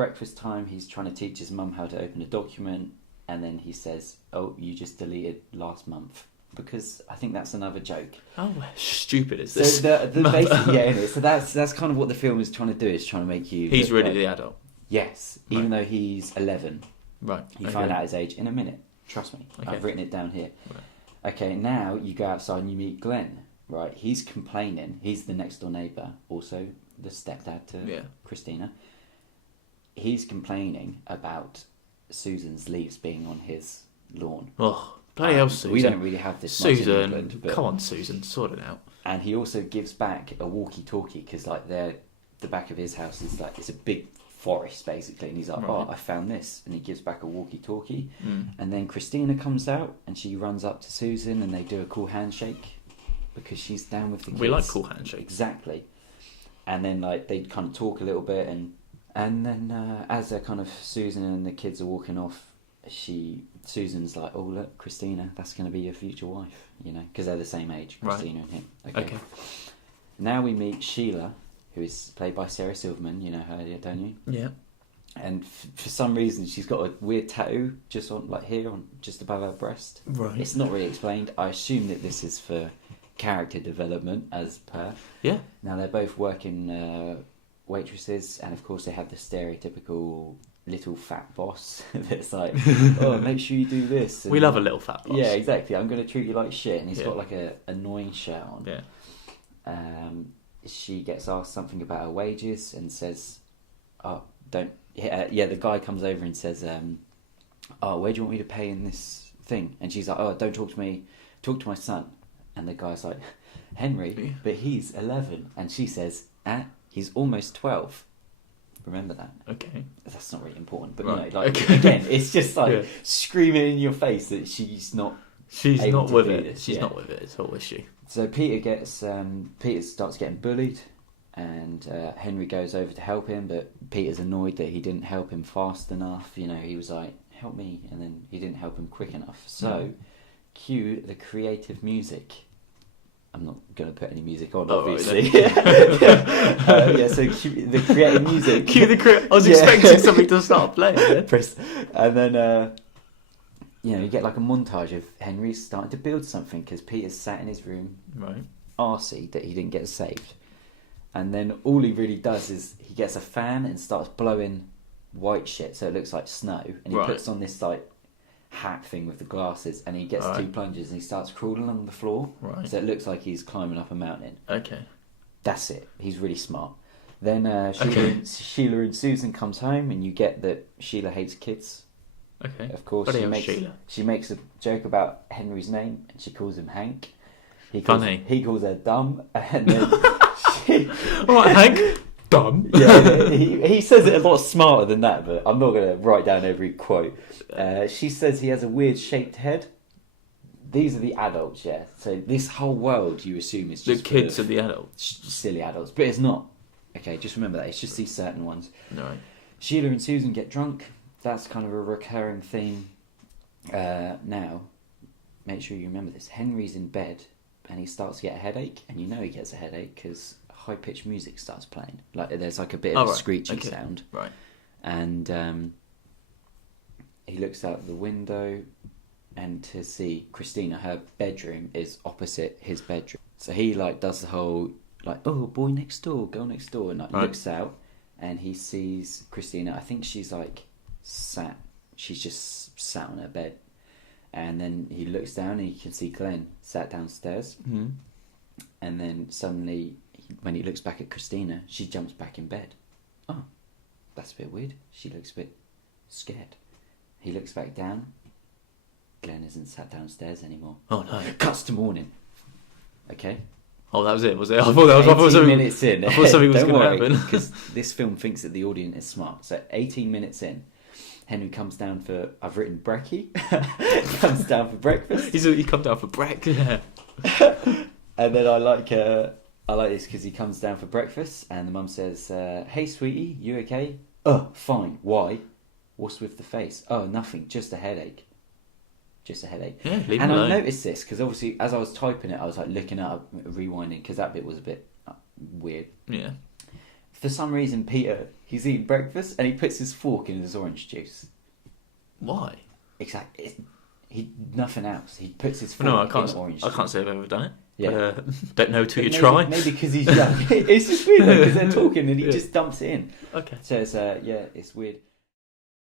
breakfast time, he's trying to teach his mum how to open a document, and then he says, "Oh, you just deleted last month." Because I think that's another joke. How stupid is this? So the basic, yeah, so that's kind of what the film is trying to do. Is trying to make you. He's really the adult. Yes, even though he's 11. Right. You find out his age in a minute. Trust me. Okay. I've written it down here. Right. Okay, now you go outside and you meet Glenn. Right, he's complaining. He's the next door neighbour, also the stepdad to Christina. He's complaining about Susan's leaves being on his lawn. Oh, bloody hell, Susan. We don't really have this much in England. Come on, Susan, sort it out. And he also gives back a walkie-talkie because, like, the back of his house is like it's a big forest basically, and he's like, "Oh, I found this," and he gives back a walkie-talkie. And then Christina comes out and she runs up to Susan and they do a cool handshake because she's down with the kids. We like cool handshakes. Exactly. And then like they kind of talk a little bit, and then as they're kind of Susan and the kids are walking off, Susan's like, "Oh look, Christina, that's going to be your future wife," you know, because they're the same age, Christina and him. Okay. Now we meet Sheila, who is played by Sarah Silverman. You know her, don't you? Yeah. And for some reason, she's got a weird tattoo just on, like here, on just above her breast. Right. It's not really explained. I assume that this is for character development, as per. Yeah. Now they're both working waitresses, and of course they have the stereotypical little fat boss that's like, "Oh, make sure you do this." And, we love a little fat boss. Yeah, exactly. I'm going to treat you like shit, and he's got like a annoying shirt on. Yeah. She gets asked something about her wages and says, "Oh, don't." Yeah, the guy comes over and says, "Oh, where do you want me to pay in this thing?" And she's like, "Oh, don't talk to me. Talk to my son." And the guy's like, "Henry, but he's 11." And she says, "He's almost 12." Remember that? Okay. That's not really important, but right. you know, like again, it's just like screaming in your face that she's not. She's not with it. This. She's not with it at all, is she? So Peter starts getting bullied, and Henry goes over to help him, but Peter's annoyed that he didn't help him fast enough. You know, he was like, "Help me," and then he didn't help him quick enough. So, cue the creative music. I'm not going to put any music on, obviously. Right, so cue the creative music. I was expecting something to start playing. And then, you get like a montage of Henry starting to build something because Peter's sat in his room, arsey that he didn't get saved. And then all he really does is he gets a fan and starts blowing white shit so it looks like snow. And he puts on this like hat thing with the glasses, and he gets 2 plunges and he starts crawling along the floor. So it looks like he's climbing up a mountain. Okay. That's it. He's really smart. Then Sheila and Susan comes home, and you get that Sheila hates kids. Okay. Of course, she makes a joke about Henry's name, and she calls him Hank. He calls her dumb, and then Alright, Hank, dumb. Yeah, he says it a lot smarter than that, but I'm not going to write down every quote. She says he has a weird shaped head. These are the adults, yeah. So this whole world you assume is just the kids are the adults, silly adults, but it's not. Okay, just remember that it's just these certain ones. Right. Sheila and Susan get drunk. That's kind of a recurring theme. Now, make sure you remember this. Henry's in bed and he starts to get a headache, and you know he gets a headache because high-pitched music starts playing. Like there's like a bit of a screeching sound. Right. And he looks out the window, and to see Christina, her bedroom is opposite his bedroom. So he like does the whole like, "Oh, boy next door, girl next door," and like looks out, and he sees Christina. I think she's like she's just sat on her bed, and then he looks down and he can see Glenn sat downstairs. And then suddenly when he looks back at Christina, she jumps back in bed. Oh, that's a bit weird. She looks a bit scared. He looks back down. Glenn isn't sat downstairs anymore. Oh no. Cuts to morning. Okay. Oh, that was it, was it? I thought that was 18 minutes in. I thought something was going to happen. Because this film thinks that the audience is smart. So 18 minutes in, Henry comes down for, I've written brekkie, comes down for breakfast. He comes down for breakfast. And then I like this because he comes down for breakfast, and the mum says, "Hey sweetie, you okay?" "Oh, fine. Why? What's with the face?" "Oh, nothing, just a headache." Just a headache. Yeah, leave and him alone. I noticed this because obviously as I was typing it, I was like looking up, rewinding, because that bit was a bit weird. Yeah. For some reason, Peter, He's eating breakfast and he puts his fork in his orange juice. Why? Exactly. Nothing else. He puts his fork No, I in orange juice. can't say I've ever done it. Yeah. But, don't know till you maybe, try. Maybe because he's young. It's just weird because they're talking and he Yeah. just dumps it in. Okay. So it's, it's weird.